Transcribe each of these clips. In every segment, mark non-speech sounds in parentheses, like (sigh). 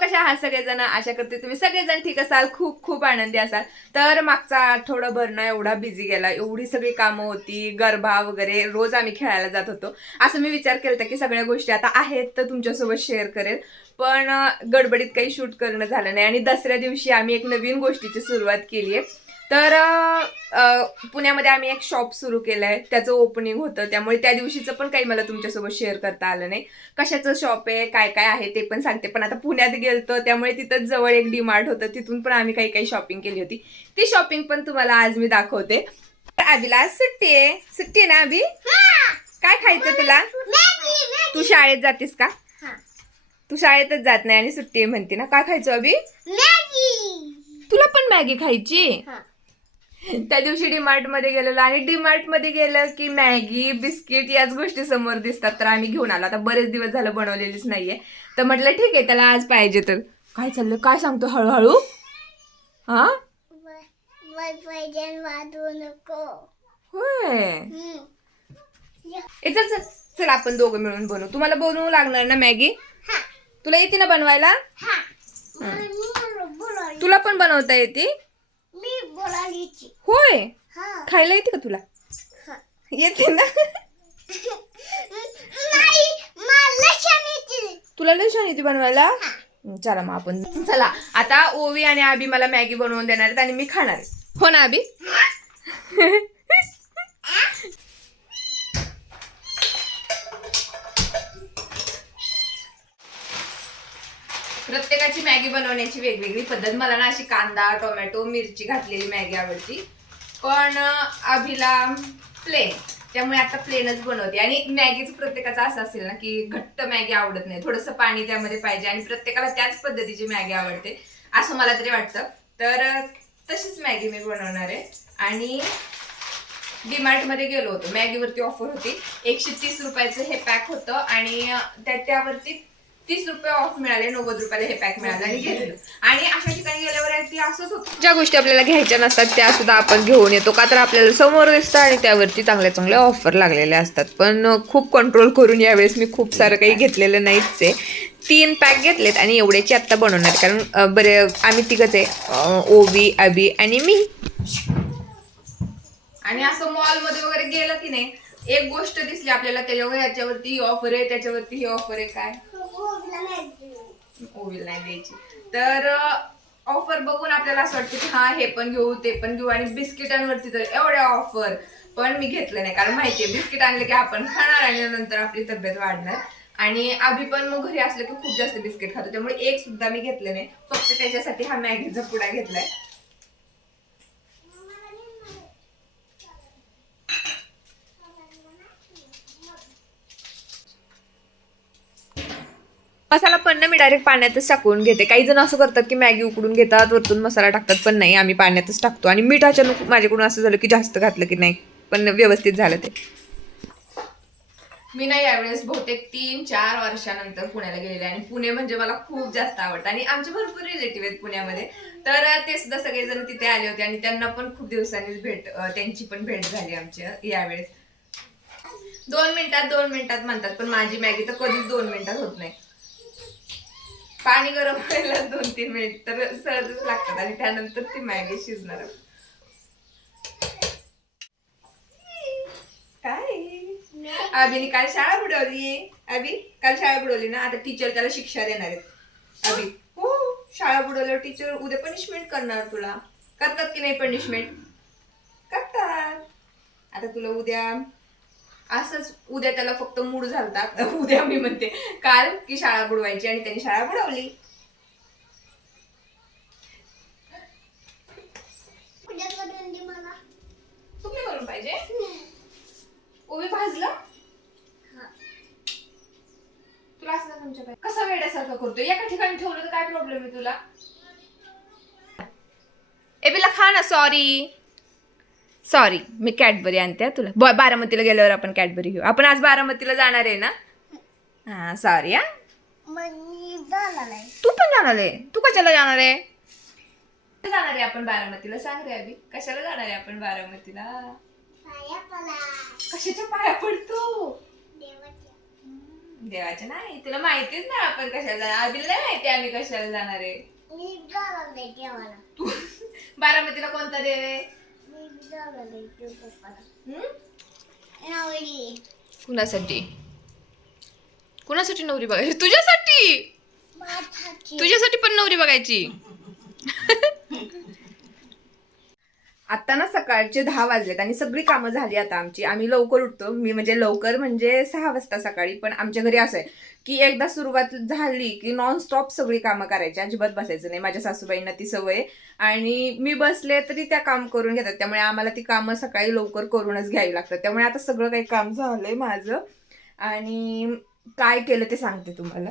कशा आहात सगळेजण? आशा करते तुम्ही सगळेजण ठीक असाल खूप खूप आनंदी असाल. तर मागचा आठवडाभर ना एवढा बिझी गेला. एवढी सगळी कामं होती गरबा वगैरे रोज आम्ही खेळायला जात होतो. असं मी विचार केला होता की सगळ्या गोष्टी आता आहेत तर तुमच्यासोबत शेअर करेल. पण गडबडीत काही शूट करणं झालं नाही. आणि दसऱ्या दिवशी आम्ही एक नवीन गोष्टीची सुरुवात केली आहे तर पुण्यामध्ये आम्ही एक शॉप सुरू केलं आहे त्याचं ओपनिंग होतं. त्यामुळे त्या दिवशीचं पण काही मला तुमच्यासोबत शेअर करता आलं नाही. कशाचं शॉप आहे? काय काय आहे ते पण सांगते. पण आता पुण्यात गेलतो. त्यामुळे तिथं जवळ एक डीमार्ट होतं. तिथून पण आम्ही काही काही शॉपिंग केली होती. ती शॉपिंग पण तुम्हाला आज मी दाखवते. अभिला आज सुट्टी आहे. सुट्टी आहे ना अभि? काय खायचं तुला? तू शाळेत जातेस का? तू शाळेतच जात नाही आणि सुट्टी आहे म्हणते ना. काय खायचं अभि? तुला पण मॅगी खायची? (laughs) त्या दिवशी डीमार्टमध्ये गेलेलो आणि डीमार्टमध्ये गेलं की मॅगी बिस्किट याच गोष्टी समोर दिसतात. तर आम्ही घेऊन आलो. आता बरेच दिवस झालं बनवलेलीच नाहीये. तर म्हटलं ठीक आहे त्याला आज पाहिजे तर. काय चाललं? काय सांगतो? हळूहळू? हा? होय. ए चल चल चल आपण दोघं मिळून बनवू. तुम्हाला बनवू लागणार ना मॅगी? हा. तुला येते ना बनवायला? तुला पण बनवता येते? होय? हा. खायला येते का तुला? हा. येते ना. नाही मला शाळेची तुला लय छान येते बनवायला? चला मग आपण. चला. आता ओवी आणि आबी मला मॅगी बनवून देणार आहेत आणि मी खाणार आहे. हो ना आबी? (laughs) प्रत्येकाची मॅगी बनवण्याची वेगवेगळी पद्धत. मला ना अशी कांदा टोमॅटो मिरची घातलेली मॅगी आवडती. पण अभिला प्लेन त्यामुळे आता प्लेनच बनवते. आणि मॅगीचं प्रत्येकाचं असं असेल ना की घट्ट मॅगी आवडत नाही. थोडंसं पाणी त्यामध्ये पाहिजे आणि प्रत्येकाला त्याच पद्धतीची मॅगी आवडते असं मला तरी वाटतं. तर तशीच मॅगी मी बनवणार आहे. आणि डीमार्टमध्ये गेलो होतो. मॅगीवरती ऑफर होती. एकशे तीस रुपयाचं हे पॅक होतं आणि त्या त्यावरती तीस रुपये ऑफ मिळाले नव्वद रुपयाला हे पॅक मिळालं आणि घेतलं. आणि अशा ठिकाणी गेल्यावर ती असंच होतं. ज्या गोष्टी आपल्याला घ्यायच्या नसतात त्या सुद्धा आपण घेऊन येतो. का तर आपल्याला समोर दिसतं आणि त्यावरती चांगल्या चांगल्या ऑफर लागलेल्या असतात. पण खूप कंट्रोल करून यावेळेस मी खूप सारं काही घेतलेलं नाहीच आहे तीन पॅक घेतलेत आणि एवढ्याची आत्ता बनवणार. कारण बरे आम्ही तिघच आहे. ओवी अबी आणि मी. आणि असं मॉलमध्ये वगैरे गेलं की नाही एक गोष्ट दिसली आपल्याला त्याच्यावर याच्यावरती ही ऑफर आहे त्याच्यावरती ही ऑफर आहे काय? ओविल नाही द्यायची. तर ऑफर बघून आपल्याला असं वाटतं की हा हे पण घेऊ ते पण घेऊ आणि बिस्किटांवरती तर एवढ्या ऑफर पण मी घेतलं नाही. कारण माहितीये बिस्किट आणले की आपण खाणार आणि नंतर आपली तब्येत वाढणार. आणि आभी पण मग घरी असलं की खूप जास्त बिस्किट खातो. त्यामुळे एक सुद्धा मी घेतलं नाही. फक्त त्याच्यासाठी हा मॅगीचा पुडा घेतलाय. मसाला पण ना मी डायरेक्ट पाण्यातच टाकून घेते. काही जण असं करतात की मॅगी उकडून घेतात वरतून मसाला टाकतात पण नाही आम्ही पाण्यातच टाकतो. आणि मीठ अचानक माझ्याकडून असं झालं की जास्त घातलं की नाही पण व्यवस्थित झालं ते. मी ना यावेळेस बहुतेक तीन चार वर्षानंतर पुण्याला गेलेले आणि पुणे म्हणजे मला खूप जास्त आवडतं. आणि आमचे भरपूर रिलेटिव्ह आहेत पुण्यामध्ये. तर ते सुद्धा सगळेजण तिथे आले होते आणि त्यांना पण खूप दिवसांनीच भेट त्यांची पण भेट झाली आमच्या यावेळेस. दोन मिनिटात दोन मिनिटात म्हणतात पण माझी मॅगी तर कधीच दोन मिनिटात होत नाही. पाणी गरम व्हायला दोन तीन मिनिट तर सहजच लागतात आणि त्यानंतर ती मॅगी शिजणार. काय? अभिने काल शाळा बुडवली. अभि काल शाळा बुडवली ना? आता टीचर त्याला शिक्षा देणार आहेत. अभि. हो शाळा बुडवल्यावर टीचर उद्या पनिशमेंट करणार तुला. करतात की नाही पनिशमेंट करतात. आता तुला उद्या असंच उद्या त्याला फक्त मूड झालता. (laughs) उद्या मी म्हणते काल की शाळा बुडवायची आणि त्यांनी शाळा बुडवली. करून पाहिजे? उभी भाजलं. तुला असं तुमच्या कसं वेड्यासारखं करतोय? एका ठिकाणी ठेवलं तर काय प्रॉब्लेम आहे तुला? एबीला खा ना सॉरी सॉरी मी कॅडबरी आणते तुला. ब- बारामतीला गेल्यावर आपण कॅडबरी घेऊ. आपण आज बारामतीला जाणार आहे ना? हा सॉरी हा. तू पण जाणार आहे. तू कशाला जाणार आहे? जाणार आहे आपण बारामतीला? सांग रे अभि. कशाला जाणार आहे आपण बारामतीला? कशाच्या पाया पडतो? देवाच्या. नाही तुला माहितीच ना आपण कशाला जाणार. आधीला नाही माहिती आम्ही कशाला जाणार आहे. मी जाणार नाही देवाला. तू बारामतीला कोणता देव आहे? कुणासाठी? कुणासाठी नवरी बघायची? तुझ्यासाठी? तुझ्यासाठी पण नवरी बघायची. आता ना सकाळचे दहा वाजलेत आणि सगळी कामं झाली आता आमची. आम्ही लवकर उठतो. मी म्हणजे लवकर म्हणजे सहा वाजता सकाळी पण आमच्या घरी असं आहे. की एकदा सुरुवात झाली की नॉन स्टॉप सगळी कामं करायची अजिबात बसायचं नाही. माझ्या सासूबाईंना ती सवय आहे. आणि मी बसले तरी त्या काम करून घेतात. त्यामुळे आम्हाला ती कामं सकाळी लवकर करूनच घ्यावी लागतात. त्यामुळे आता सगळं काही काम झालंय माझं. आणि काय केलं ते सांगते तुम्हाला.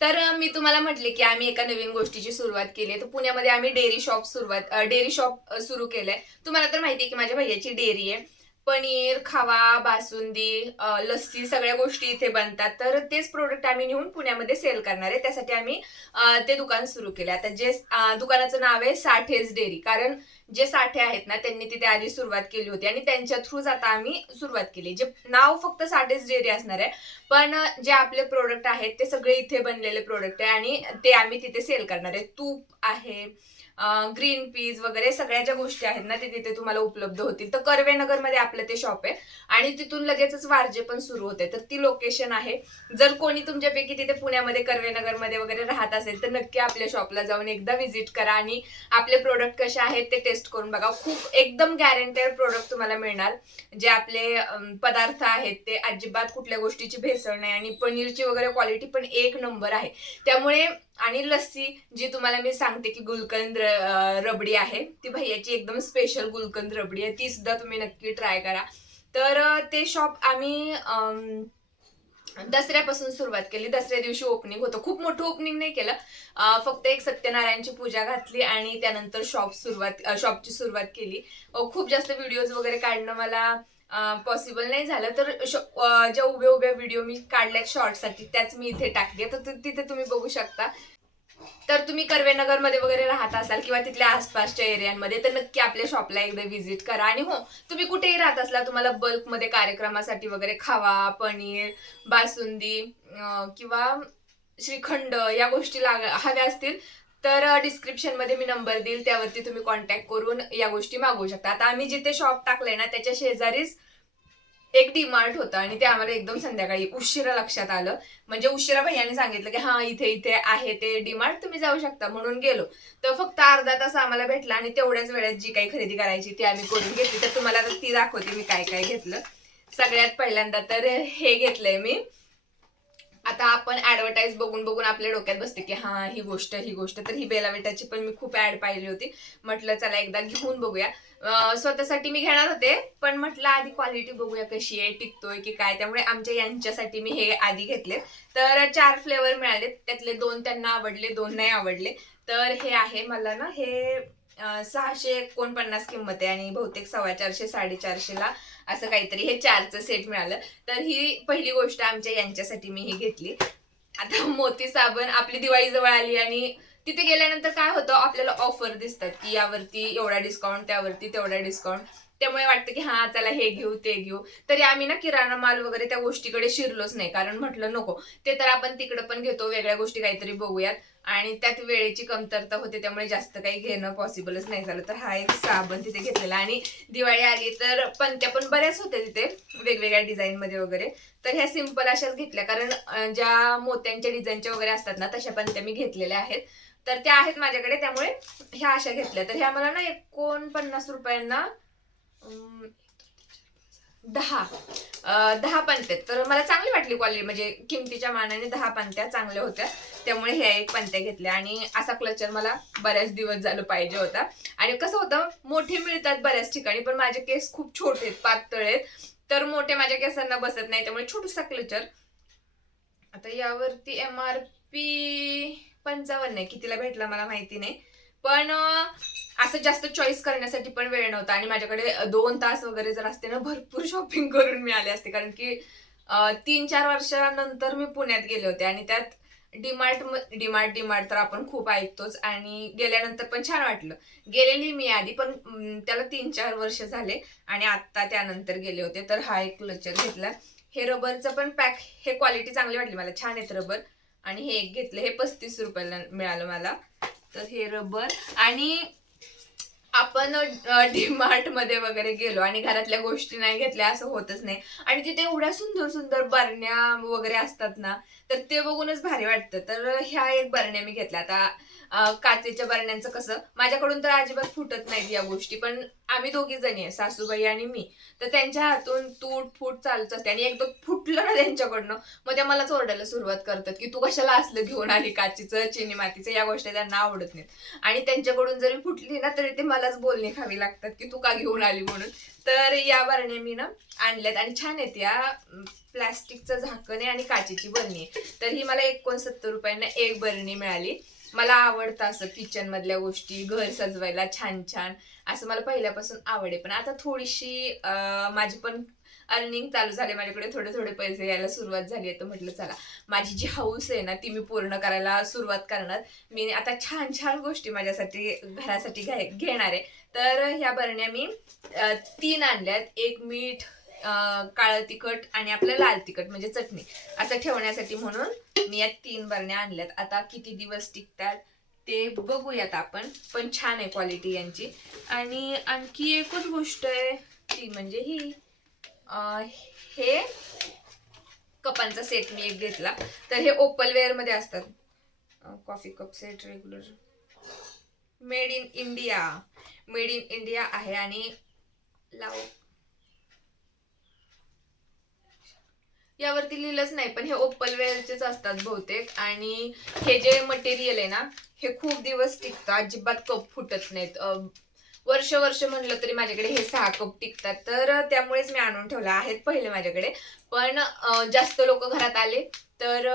तर मी तुम्हाला म्हटले की आम्ही एका नवीन गोष्टीची सुरुवात केली आहे. तर पुण्यामध्ये आम्ही डेअरी शॉप सुरुवात डेअरी शॉप सुरू केलंय. तुम्हाला तर माहिती आहे की माझ्या भैयाची डेअरी आहे. पनीर खावा बासुंदी लस्सी सगळ्या गोष्टी इथे बनतात. तर तेच प्रोडक्ट आम्ही नेऊन पुण्यामध्ये सेल करणार आहे. त्यासाठी आम्ही ते दुकान सुरू केले आता जे दुकानाचं नाव आहे साठेज डेअरी. कारण जे साठे आहेत ना त्यांनी तिथे आधी सुरुवात केली होती. आणि त्यांच्या थ्रूच आता आम्ही सुरुवात केली. जे नाव फक्त साठेज डेअरी असणार आहे. पण जे आपले प्रोडक्ट आहेत ते सगळे इथे बनलेले प्रोडक्ट आहे. आणि ते आम्ही तिथे सेल करणार आहे. तूप आहे ग्रीन पीज वगैरे सगळ्या ज्या गोष्टी आहेत ना ते तिथे तुम्हाला उपलब्ध होतील. तर कर्वेनगरमध्ये आपलं ते शॉप आहे. आणि तिथून लगेचच वारजे पण सुरू होते. तर ती लोकेशन आहे. जर कोणी तुमच्यापैकी तिथे पुण्यामध्ये कर्वेनगरमध्ये वगैरे राहत असेल तर नक्की आपल्या शॉपला जाऊन एकदा व्हिजिट करा. आणि आपले प्रोडक्ट कसे आहेत ते टेस्ट करून बघा. खूप एकदम गॅरंटेड प्रोडक्ट तुम्हाला मिळणार. जे आपले पदार्थ आहेत ते अजिबात कुठल्या गोष्टीची भेसळ नाही. आणि पनीरची वगैरे क्वालिटी पण एक नंबर आहे. त्यामुळे आणि लस्सी जी तुम्हाला मी सांगते की गुलकंद र- रबडी आहे ती भैयाची एकदम स्पेशल गुलकंद रबडी आहे ती सुद्धा तुम्ही नक्की ट्राय करा. तर ते शॉप आम्ही दसऱ्यापासून सुरुवात केली. दसऱ्या दिवशी ओपनिंग होतं. खूप मोठं ओपनिंग नाही केलं. फक्त एक सत्यनारायणची पूजा घातली आणि त्यानंतर शॉप सुरुवात शॉपची सुरुवात केली. खूप जास्त व्हिडिओज वगैरे काढणं मला पॉसिबल नाही झालं. तर ज्या उभ्या उभ्या व्हिडिओ मी काढल्या शॉर्टसाठी त्याच मी इथे टाकले. तर तिथे तुम्ही बघू शकता. तर तुम्ही कर्वेनगरमध्ये वगैरे राहत असाल किंवा तिथल्या आसपासच्या एरियांमध्ये तर नक्की आपल्या शॉपला एकदा व्हिजिट करा. आणि हो तुम्ही कुठेही राहत असला तुम्हाला बल्कमध्ये कार्यक्रमासाठी वगैरे खावा पनीर बासुंदी किंवा श्रीखंड या गोष्टी लाग हव्या असतील तर डिस्क्रिप्शनमध्ये मी नंबर देईल त्यावरती तुम्ही कॉन्टॅक्ट करून या गोष्टी मागवू शकता. आता आम्ही जिथे शॉप टाकलंय ना त्याच्या शेजारीच एक डीमार्ट होतं आणि ते आम्हाला एकदम संध्याकाळी उशिरा लक्षात आलं. म्हणजे उशिरा भैयाने सांगितलं की हा इथे इथे आहे ते डीमार्ट तुम्ही जाऊ शकता. म्हणून गेलो. तर फक्त अर्धा तास आम्हाला भेटला आणि तेवढ्याच वेळेत जी काही खरेदी करायची ती आम्ही करून घेतली. तर तुम्हाला आता ती दाखवते मी काय काय घेतलं. सगळ्यात पहिल्यांदा तर हे घेतलंय मी. आता आपण ऍडव्हर्टाईज बघून बघून आपल्या डोक्यात बसते की हा ही गोष्ट ही गोष्ट. तर ही बेलाविटाची पण मी खूप ऍड पाहिली होती. म्हटलं चला एकदा घेऊन बघूया. स्वतःसाठी मी घेणार होते पण म्हटलं आधी क्वालिटी बघूया कशी आहे टिकतोय की काय. त्यामुळे आमच्या यांच्यासाठी मी हे आधी घेतले. तर चार फ्लेवर मिळाले त्यातले दोन त्यांना आवडले दोन नाही आवडले. तर हे आहे मला ना हे सहाशे एकोणपन्नास किंमत आहे आणि बहुतेक सव्वा चारशे साडेचारशेला असं काहीतरी हे चारचं सेट मिळालं. तर ही पहिली गोष्ट आमच्या यांच्यासाठी मी ही घेतली. आता मोती साबण आपली दिवाळी जवळ आली आणि तिथे गेल्यानंतर काय होतं आपल्याला ऑफर दिसतात की यावरती एवढा डिस्काउंट त्यावरती तेवढा डिस्काउंट त्यामुळे वाटतं की हा चला हे घेऊ ते घेऊ. तरी आम्ही ना किराणा माल वगैरे त्या गोष्टीकडे शिरलोच नाही. कारण म्हटलं नको. ते तर आपण तिकडं पण घेतो वेगळ्या गोष्टी काहीतरी बघूयात. आणि त्यात वेळेची कमतरता होते त्यामुळे जास्त काही घेणं पॉसिबलच नाही झालं. तर हा एक साबण तिथे घेतलेला आणि दिवाळी आली तर पंत्या पण बऱ्याच होत्या तिथे वेगवेगळ्या डिझाईन मध्ये वगैरे. तर ह्या सिंपल अशाच घेतल्या. कारण ज्या मोत्यांच्या डिझाईनच्या वगैरे असतात ना तशा पंत्या मी घेतलेल्या आहेत. तर त्या आहेत माझ्याकडे त्यामुळे ह्या अशा घेतल्या. तर ह्या मला ना एकोणपन्नास रुपयांना दहा. दहा पंत्या तर मला चांगली वाटली क्वालिटी म्हणजे किमतीच्या मानाने दहा पंत्या चांगल्या होत्या. त्यामुळे ह्या एक पंत्या घेतल्या. आणि असा क्लचर मला बऱ्याच दिवस झालं पाहिजे होता. आणि कसं होतं मोठे मिळतात बऱ्याच ठिकाणी पण माझे केस खूप छोटे आहेत पातळ आहेत. तर मोठे माझ्या केसांना बसत नाही त्यामुळे छोटूसा क्लचर आता यावरती एम आर पी पंचावन्न आहे. कितीला भेटला मला माहिती नाही. पण असं जास्त चॉईस करण्यासाठी पण वेळ नव्हता. आणि माझ्याकडे दोन तास वगैरे जर असते ना भरपूर शॉपिंग (laughs) करून मिळाले असते. कारण की तीन चार वर्षानंतर मी पुण्यात गेले होते. आणि त्यात डीमार्ट डीमार्ट डीमार्ट तर आपण खूप ऐकतोच. आणि गेल्यानंतर पण छान वाटलं. गेलेली मी आधी पण त्याला तीन चार वर्ष झाले. आणि आत्ता त्यानंतर गेले होते. तर हा एक क्लचर घेतला. हे रबरचं पण पॅक हे क्वालिटी चांगली वाटली मला. छान आहेत रबर. आणि हे एक घेतलं. हे पस्तीस रुपयाला मिळालं मला. तर हे रबर आणि आपण डीमार्टमध्ये वगैरे गेलो आणि घरातल्या गोष्टी नाही घेतल्या असं होतच नाही. आणि तिथे एवढ्या सुंदर सुंदर बरण्या वगैरे असतात ना तर ते बघूनच भारी वाटतं. तर ह्या एक बरण्या मी घेतल्या. आता काचेच्या बरण्यांचं कसं माझ्याकडून तर अजिबात फुटत नाहीत या गोष्टी पण आम्ही दोघी जणी आहे सासूबाई आणि मी. तर त्यांच्या हातून तूट फूट चालूच असते आणि एकदा फुटलं ना त्यांच्याकडनं मग त्या मलाच ओरडायला सुरुवात करतात की तू कशाला असलं घेऊन आली काचीचं चिनी मातीचं या गोष्टी त्यांना आवडत नाहीत. आणि त्यांच्याकडून जरी फुटली ना तरी ते मलाच बोलणे खावी लागतात की तू का घेऊन आली म्हणून? तर या बरण्या मी ना आणल्यात आणि छान आहेत या प्लॅस्टिकचं झाकण आहे आणि काचेची बरणी आहे. तर ही मला एकोणसत्तर रुपयांना एक बरणी मिळाली. मला आवडतं असं किचन मधल्या गोष्टी घर सजवायला छान छान. असं मला पहिल्यापासून आवड आहे. पण आता थोडीशी माझी पण अर्निंग चालू झाले. माझ्याकडे थोडे थोडे पैसे यायला सुरुवात झाली आहे. तर म्हटलं चला माझी जी हाऊस आहे ना ती मी पूर्ण करायला सुरुवात करणार. मी आता छान छान गोष्टी माझ्यासाठी घरासाठी घेणार आहे. तर ह्या बरण्या मी तीन आणल्यात. एक मीठ काळं तिखट आणि आपलं लाल तिखट म्हणजे चटणी. असं ठेवण्यासाठी म्हणून मी या तीन बरण्या आणल्यात. आता किती दिवस टिकतात ते बघूयात आपण. पण छान आहे क्वालिटी यांची. आणि आणखी एकच गोष्ट आहे ती म्हणजे ही हे कपांचा सेट मी एक घेतला. तर हे ओपलमध्ये असतात. Coffee cup set regular made in India made in India आहे आणि लाव यावरती लिहिलंच नाही पण हे ओपल वेअरचेच असतात बहुतेक. आणि हे जे मटेरियल आहे ना हे खूप दिवस टिकतं. अजिबात कप फुटत नाहीत. वर्ष वर्ष म्हणलं तरी माझ्याकडे हे सहा कप टिकतात. तर त्यामुळेच मी आणून ठेवलं. आहेत पहिले माझ्याकडे. पण जास्त लोक घरात आले. तर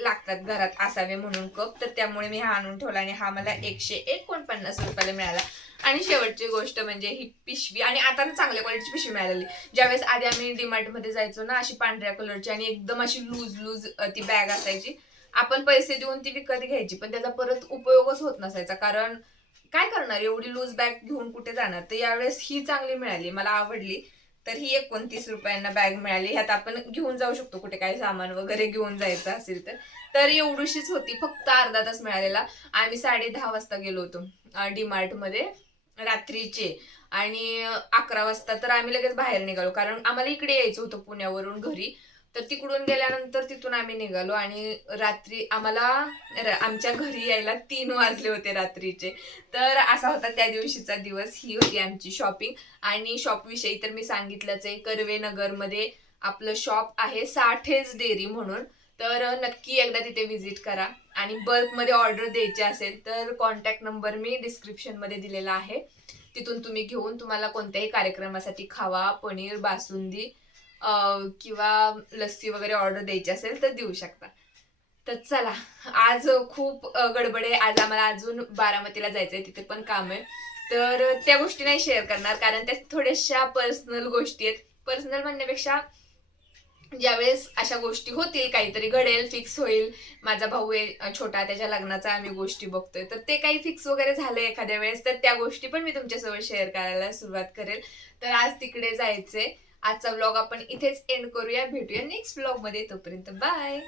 लागतात घरात असावे म्हणून कप. तर त्यामुळे मी हा आणून ठेवला आणि हा मला एकशे एकोणपन्नास रुपयाला मिळाला. आणि शेवटची गोष्ट म्हणजे ही पिशवी. आणि आता ना चांगल्या क्वालिटीची पिशवी मिळालेली. ज्यावेळेस आधी आम्ही डीमार्टमध्ये जायचो ना अशी पांढऱ्या कलरची आणि एकदम अशी लूज लूज ती बॅग असायची. आपण पैसे देऊन ती विकत घ्यायची पण त्याचा परत उपयोगच होत नसायचा. कारण काय करणार? एवढी लूज बॅग घेऊन कुठे जाणार? तर यावेळेस ही चांगली मिळाली. मला आवडली. तर ही एकोणतीस रुपयांना बॅग मिळाली. ह्यात आपण घेऊन जाऊ शकतो कुठे काही सामान वगैरे घेऊन जायचं असेल तर. तर एवढीशीच होती फक्त अर्धा तास मिळालेला. आम्ही साडे दहा वाजता गेलो होतो डीमार्टमध्ये रात्रीचे. आणि अकरा वाजता तर आम्ही लगेच बाहेर निघालो कारण आम्हाला इकडे यायचं होतं पुण्यावरून घरी. तर तिकडून गेल्यानंतर तिथून आम्ही निघालो आणि रात्री आम्हाला आमच्या घरी यायला तीन वाजले होते रात्रीचे. तर असा होता त्या दिवशीचा दिवस. ही होती आमची शॉपिंग. आणि शॉपविषयी तर मी सांगितलंच आहे कर्वेनगरमध्ये आपलं शॉप आहे साठेच डेअरी म्हणून. तर नक्की एकदा तिथे व्हिजिट करा. आणि बल्कमध्ये ऑर्डर द्यायची असेल तर कॉन्टॅक्ट नंबर मी डिस्क्रिप्शनमध्ये दिलेला आहे. तिथून तुम्ही घेऊन तुम्हाला कोणत्याही कार्यक्रमासाठी खावा पनीर बासुंदी किंवा लस्सी वगैरे ऑर्डर द्यायची असेल तर देऊ शकता. तर चला आज खूप गडबड आहे आज आम्हाला अजून बारामतीला जायचंय तिथे पण काम आहे. तर त्या गोष्टी नाही शेअर करणार कारण त्या थोड्याशा पर्सनल गोष्टी आहेत. पर्सनल म्हणण्यापेक्षा ज्यावेळेस अशा गोष्टी होतील काहीतरी घडेल फिक्स होईल. माझा भाऊ आहे छोटा त्याच्या लग्नाचा आम्ही गोष्टी बघतोय. तर ते काही फिक्स वगैरे झालं एखाद्या वेळेस तर त्या गोष्टी पण मी तुमच्यासोबत शेअर करायला सुरुवात करेल. तर आज तिकडे जायचंय. आजचा व्लॉग आपण इथेच एंड करूया. भेटूया नेक्स्ट व्लॉगमध्ये. तोपर्यंत बाय